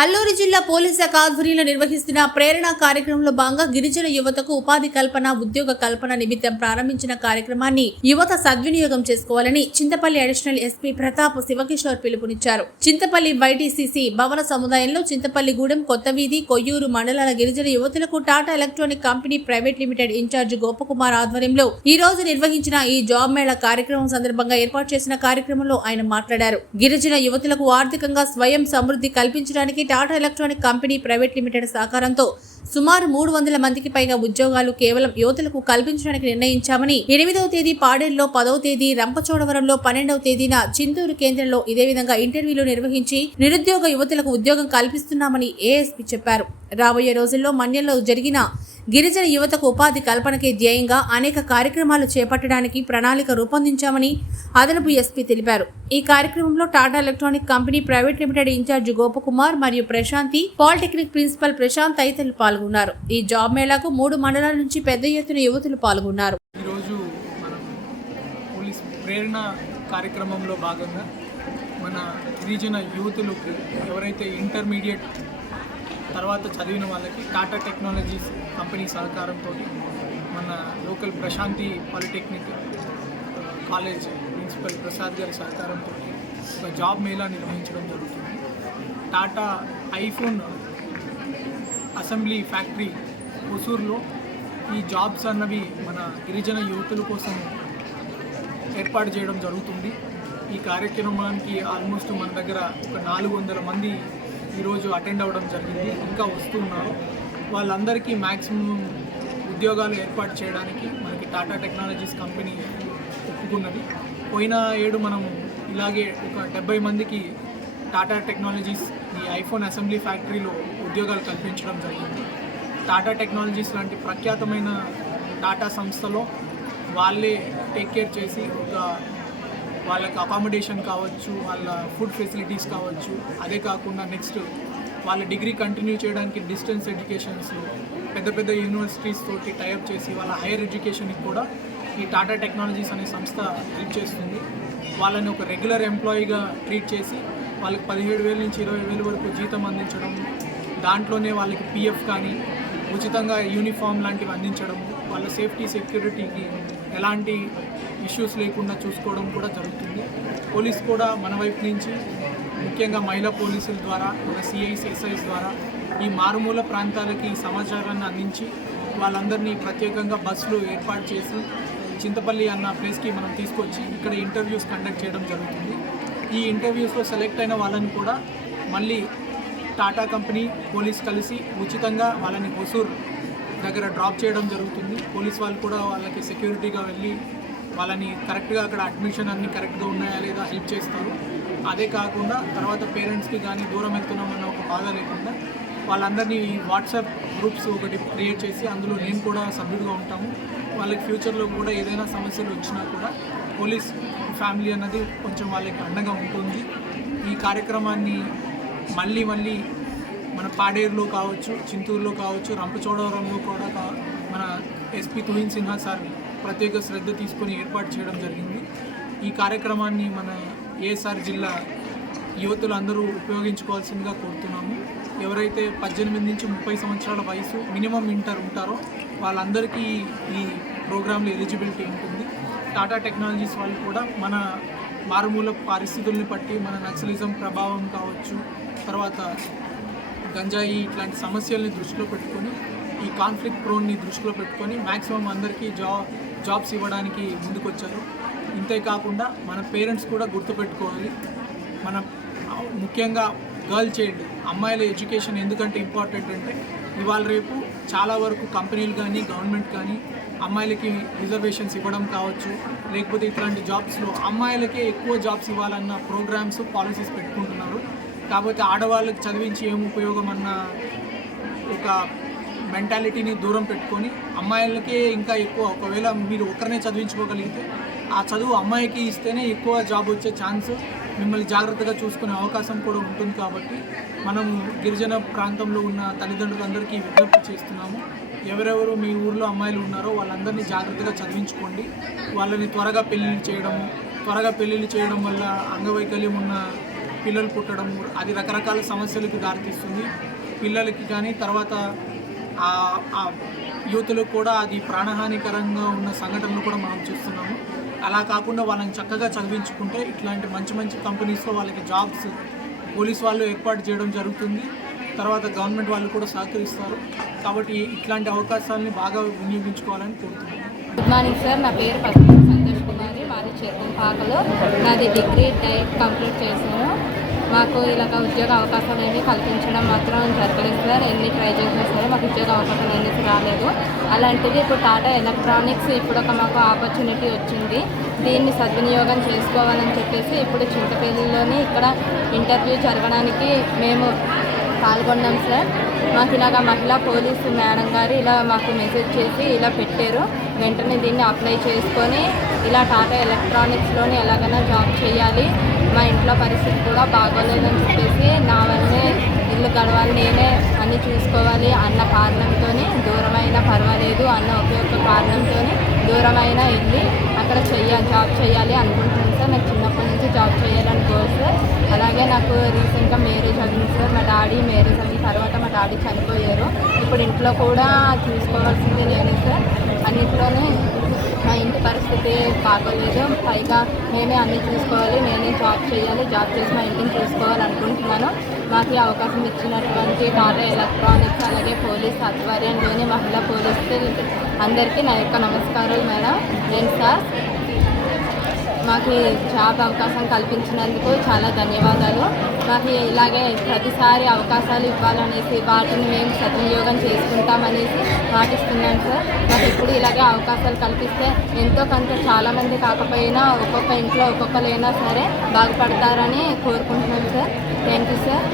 అల్లూరు జిల్లా పోలీస్ శాఖ ఆధ్వర్యంలో నిర్వహిస్తున్న ప్రేరణ కార్యక్రమంలో భాగంగా గిరిజన యువతకు ఉపాధి కల్పన, ఉద్యోగ కల్పన నిమిత్తం ప్రారంభించిన కార్యక్రమాన్ని యువత సద్వినియోగం చేసుకోవాలని చింతపల్లి అడిషనల్ ఎస్పీ ప్రతాప్ శివకిషోర్ పిలుపునిచ్చారు. చింతపల్లి వైటీసీసీ భవన సముదాయంలో చింతపల్లిగూడెం, కొత్తవీధి, కొయ్యూరు మండలాల గిరిజన యువతులకు Tata electronic company private limited incharge Gopakumar ఆధ్వర్యంలో ఈ రోజు నిర్వహించిన ఈ జాబ్ మేళా కార్యక్రమం సందర్భంగా ఏర్పాటు చేసిన కార్యక్రమంలో ఆయన మాట్లాడారు. గిరిజన యువతులకు ఆర్థికంగా స్వయం సమృద్ధి కల్పించడానికి Tata electronic company private limited సహకారంతో సుమారు 300 మందికి పైగా ఉద్యోగాలు కేవలం యువతులకు కల్పించడానికి నిర్ణయించామని 8వ తేదీ పాడేరులో, 10వ తేదీ రంపచోడవరంలో, 12వ తేదీన చింతూరు కేంద్రంలో ఇదే విధంగా ఇంటర్వ్యూలు నిర్వహించి నిరుద్యోగ యువతులకు ఉద్యోగం కల్పిస్తున్నామని ఏఎస్పీ చెప్పారు. రాబోయే రోజుల్లో మన్యంలో జరిగిన గిరిజన యువతకు ఉపాధి కల్పనకే ధ్యేయంగా అనేక కార్యక్రమాలు చేపట్టడానికి ప్రణాళిక రూపొందించామని అదనపు ఎస్పీ తెలిపారు. ఈ కార్యక్రమంలో Tata electronic company private limited incharge Gopakumar మరియు ప్రశాంతి, పాలిటెక్నిక్ ప్రిన్సిపల్ ప్రశాంత్ తదితరులు పాల్గొన్నారు. ఈ జాబ్ మేళాకు 3 మండలాల నుంచి పెద్ద ఎత్తున యువతులు పాల్గొన్నారు. ఈరోజు మనం పోలీస్ ప్రేరణ కార్యక్రమంలో భాగంగా మన గిరిజన యువతులకు ఎవరైతే ఇంటర్మీడియట్ తర్వాత చదివిన వాళ్ళకి టాటా టెక్నాలజీస్ కంపెనీ సహకారంతో మన local Prashanti polytechnic college principal Prasad గారి సహకారంతో ఒక జాబ్ మేళా నిర్వహించడం జరుగుతుంది. టాటా ఐఫోన్ అసెంబ్లీ ఫ్యాక్టరీ హుసూర్లో ఈ జాబ్స్ అన్నవి మన గిరిజన యువతుల కోసం ఏర్పాటు చేయడం జరుగుతుంది. ఈ కార్యక్రమానికి ఆల్మోస్ట్ మన దగ్గర ఒక 400 మంది ఈరోజు అటెండ్ అవ్వడం జరిగింది. ఇంకా వస్తున్నారు. వాళ్ళందరికీ మ్యాక్సిమం ఉద్యోగాలు ఏర్పాటు చేయడానికి మనకి టాటా టెక్నాలజీస్ కంపెనీ ఒప్పుకున్నది. పోయిన ఏడు మనం ఇలాగే ఒక 70 మందికి టాటా టెక్నాలజీస్ ఈ ఐఫోన్ అసెంబ్లీ ఫ్యాక్టరీలో ఉద్యోగాలు కల్పించడం జరిగింది. టాటా టెక్నాలజీస్ లాంటి ప్రఖ్యాతమైన టాటా సంస్థలో వాళ్ళే టేక్ కేర్ చేసి ఒక వాళ్ళకి అకామిడేషన్ కావచ్చు, వాళ్ళ ఫుడ్ ఫెసిలిటీస్ కావచ్చు, అదే కాకుండా నెక్స్ట్ వాళ్ళ డిగ్రీ కంటిన్యూ చేయడానికి డిస్టెన్స్ ఎడ్యుకేషన్స్లో పెద్ద పెద్ద యూనివర్సిటీస్ తోటి టైఅప్ చేసి వాళ్ళ హైయర్ ఎడ్యుకేషన్కి కూడా ఈ టాటా టెక్నాలజీస్ అనే సంస్థ హెల్ప్ చేస్తుంది. వాళ్ళని ఒక రెగ్యులర్ ఎంప్లాయీగా ట్రీట్ చేసి వాళ్ళకి 17,000 నుంచి 20,000 వరకు జీతం అందించడం, దాంట్లోనే వాళ్ళకి పిఎఫ్ కానీ ఉచితంగా యూనిఫామ్ లాంటివి అందించడము, వాళ్ళ సేఫ్టీ సెక్యూరిటీకి ఎలాంటి ఇష్యూస్ లేకుండా చూసుకోవడం కూడా జరుగుతుంది. పోలీస్ కూడా మన వైపు నుంచి ముఖ్యంగా మహిళా పోలీసుల ద్వారా, మన సిఐస్, ఎస్ఐస్ ద్వారా ఈ మారుమూల ప్రాంతాలకి సమాచారాన్ని అందించి వాళ్ళందరినీ ప్రత్యేకంగా బస్సులు ఏర్పాటు చేసి చింతపల్లి అన్న ప్లేస్కి మనం తీసుకొచ్చి ఇక్కడ ఇంటర్వ్యూస్ కండక్ట్ చేయడం జరుగుతుంది. ఈ ఇంటర్వ్యూస్లో సెలెక్ట్ అయిన వాళ్ళని కూడా మళ్ళీ టాటా కంపెనీ, పోలీస్ కలిసి ఉచితంగా వాళ్ళని హుసూర్ దగ్గర డ్రాప్ చేయడం జరుగుతుంది. పోలీస్ వాళ్ళు కూడా వాళ్ళకి సెక్యూరిటీగా వెళ్ళి వాళ్ళని కరెక్ట్గా అక్కడ అడ్మిషన్ అన్నీ కరెక్ట్గా ఉన్నాయా లేదా హెల్ప్ చేస్తారు. అదే కాకుండా తర్వాత పేరెంట్స్కి కానీ దూరం వెళ్తున్నామన్న ఒక బాధ లేకుండా వాళ్ళందరినీ వాట్సాప్ గ్రూప్స్ ఒకటి క్రియేట్ చేసి అందులో నేను కూడా సభ్యుడిగా ఉంటాము. వాళ్ళకి ఫ్యూచర్లో కూడా ఏదైనా సమస్యలు వచ్చినా కూడా పోలీస్ ఫ్యామిలీ అన్నది కొంచెం వాళ్ళకి అండగా ఉంటుంది. ఈ కార్యక్రమాన్ని మళ్ళీ మన పాడేరులో కావచ్చు, చింతూరులో కావచ్చు, రంపచోడవరంలో కూడా మన ఎస్పీ తుహిన్ సిన్హా సార్ ప్రత్యేక శ్రద్ధ తీసుకొని ఏర్పాటు చేయడం జరిగింది. ఈ కార్యక్రమాన్ని మన ఏఎస్ఆర్ జిల్లా యువతులు అందరూ ఉపయోగించుకోవాల్సిందిగా కోరుతున్నాము. ఎవరైతే 18 నుంచి 30 సంవత్సరాల వయసు మినిమం ఇంటర్ ఉంటారో వాళ్ళందరికీ ఈ ప్రోగ్రాంలో ఎలిజిబిలిటీ ఉంటుంది. టాటా టెక్నాలజీస్ వాళ్ళు కూడా మన మారుమూల పరిస్థితుల్ని బట్టి మన నక్సలిజం ప్రభావం కావచ్చు, తర్వాత గంజాయి ఇట్లాంటి సమస్యల్ని దృష్టిలో పెట్టుకొని ఈ కాన్ఫ్లిక్ట్ ప్రోన్ని దృష్టిలో పెట్టుకొని మ్యాక్సిమం అందరికీ జాబ్స్ ఇవ్వడానికి ముందుకొచ్చారు. ఇంతేకాకుండా మన పేరెంట్స్ కూడా గుర్తుపెట్టుకోవాలి. మన ముఖ్యంగా గర్ల్ చైల్డ్ అమ్మాయిల ఎడ్యుకేషన్ ఎందుకంటే ఇంపార్టెంట్ అంటే ఇవాళ రేపు చాలా వరకు కంపెనీలు కానీ గవర్నమెంట్ కానీ అమ్మాయిలకి రిజర్వేషన్స్ ఇవ్వడం కావచ్చు, లేకపోతే ఇట్లాంటి జాబ్స్లో అమ్మాయిలకే ఎక్కువ జాబ్స్ ఇవ్వాలన్న ప్రోగ్రామ్స్, పాలసీస్ పెట్టుకుంటున్నారు. కాకపోతే ఆడవాళ్ళకి చదివించి ఏం ఉపయోగం అన్న ఒక మెంటాలిటీని దూరం పెట్టుకొని అమ్మాయిలకే ఇంకా ఎక్కువ, ఒకవేళ మీరు ఒక్కరినే చదివించుకోగలిగితే ఆ చదువు అమ్మాయికి ఇస్తేనే ఎక్కువ జాబ్ వచ్చే ఛాన్స్, మిమ్మల్ని జాగ్రత్తగా చూసుకునే అవకాశం కూడా ఉంటుంది. కాబట్టి మనము గిరిజన ప్రాంతంలో ఉన్న తల్లిదండ్రులందరికీ విజ్ఞప్తి చేస్తున్నాము. ఎవరెవరు మీ ఊర్లో అమ్మాయిలు ఉన్నారో వాళ్ళందరినీ జాగ్రత్తగా చదివించుకోండి. వాళ్ళని త్వరగా పెళ్ళిళ్ళు చేయడం వల్ల అంగవైకల్యం ఉన్న పిల్లలు పుట్టడం, అది రకరకాల సమస్యలకు దారితీస్తుంది పిల్లలకి కానీ, తర్వాత ఆ యూత్లకు కూడా అది ప్రాణహానికరంగా ఉన్న సంఘటనలు కూడా మనం చూస్తున్నాము. అలా కాకుండా వాళ్ళని చక్కగా చదివించుకుంటే ఇట్లాంటి మంచి మంచి కంపెనీస్లో వాళ్ళకి జాబ్స్ పోలీస్ వాళ్ళు ఏర్పాటు చేయడం జరుగుతుంది. తర్వాత గవర్నమెంట్ వాళ్ళు కూడా సహకరిస్తారు. కాబట్టి ఇట్లాంటి అవకాశాలని బాగా వినియోగించుకోవాలని కోరుతున్నాను. గుడ్ మార్నింగ్ సార్, నా పేరు పద్మ సంతోష్ కుమారి, మాది చెర్కంపాకలో. నాది డిగ్రీ డైరెక్ట్ కంప్లీట్ చేశాను. మాకు ఇలాగ ఉద్యోగ అవకాశాలు ఏమీ కల్పించడం మాత్రం జరగలేదు సార్. ఎన్ని ట్రై చేసినా సరే మాకు ఉద్యోగ అవకాశాలు ఏమీ రాలేదు. అలాంటిది ఇప్పుడు టాటా ఎలక్ట్రానిక్స్ ఇప్పుడు మాకు ఆపర్చునిటీ వచ్చింది. దీన్ని సద్వినియోగం చేసుకోవాలని చెప్పేసి ఇప్పుడు చింతపల్లిలోని ఇక్కడ ఇంటర్వ్యూ జరగడానికి మేము పాల్గొన్నాం సార్. మాకు ఇలాగ మహిళా పోలీసు మేడం గారు ఇలా మాకు మెసేజ్ చేసి ఇలా పెట్టారు. వెంటనే దీన్ని అప్లై చేసుకొని ఇలా టాటా ఎలక్ట్రానిక్స్లోని ఎలాగైనా జాబ్ చేయాలి, మా ఇంట్లో పరిస్థితి కూడా బాగోలేదని చెప్పేసి నా వల్లే ఇల్లు గడవాలి, నేనే అన్నీ చూసుకోవాలి అన్న కారణంతో దూరమైన పర్వాలేదు అన్న ఒకే ఒక్క కారణంతో దూరమైన వెళ్ళి అక్కడ జాబ్ చేయాలి అనుకుంటున్నాను సార్. నాకు చిన్నప్పటి నుంచి జాబ్ చేయాలని గోల్ సార్. అలాగే నాకు రీసెంట్గా మ్యారేజ్ అయింది సార్. మా డాడీ మ్యారేజ్ అయిన తర్వాత మా డాడీ చనిపోయారు. ఇప్పుడు ఇంట్లో కూడా చూసుకోవాల్సింది నేనే సార్. అన్నింటిలోనే మా ఇంటి పరిస్థితి బాగోలేదు, పైగా నేనే అన్నీ చూసుకోవాలి, నేనే జాబ్ చేయాలి, జాబ్ చేసి మా ఇంటిని చూసుకోవాలనుకుంటున్నాను. మాకు అవకాశం ఇచ్చినటువంటి టాటా ఎలక్ట్రానిక్స్ అలాగే పోలీస్ ఆధ్వర్యంలోని మహిళా పోలీసు అందరికీ నా యొక్క నమస్కారాలు మేడం. నేను సార్ మాకు జాబ్ అవకాశం కల్పించినందుకు చాలా ధన్యవాదాలు. మాకు ఇలాగే ప్రతిసారి అవకాశాలు ఇవ్వాలనేసి వాటిని మేము సద్వినియోగం చేసుకుంటామనేసి మాటిస్తున్నాం సార్. మాకు ఎప్పుడు ఇలాగే అవకాశాలు కల్పిస్తే ఎంతో కొంత చాలామంది కాకపోయినా ఒక్కొక్క ఇంట్లో ఒక్కొక్కరైనా సరే బాగుపడతారని కోరుకుంటున్నాం సార్. Thank you sir.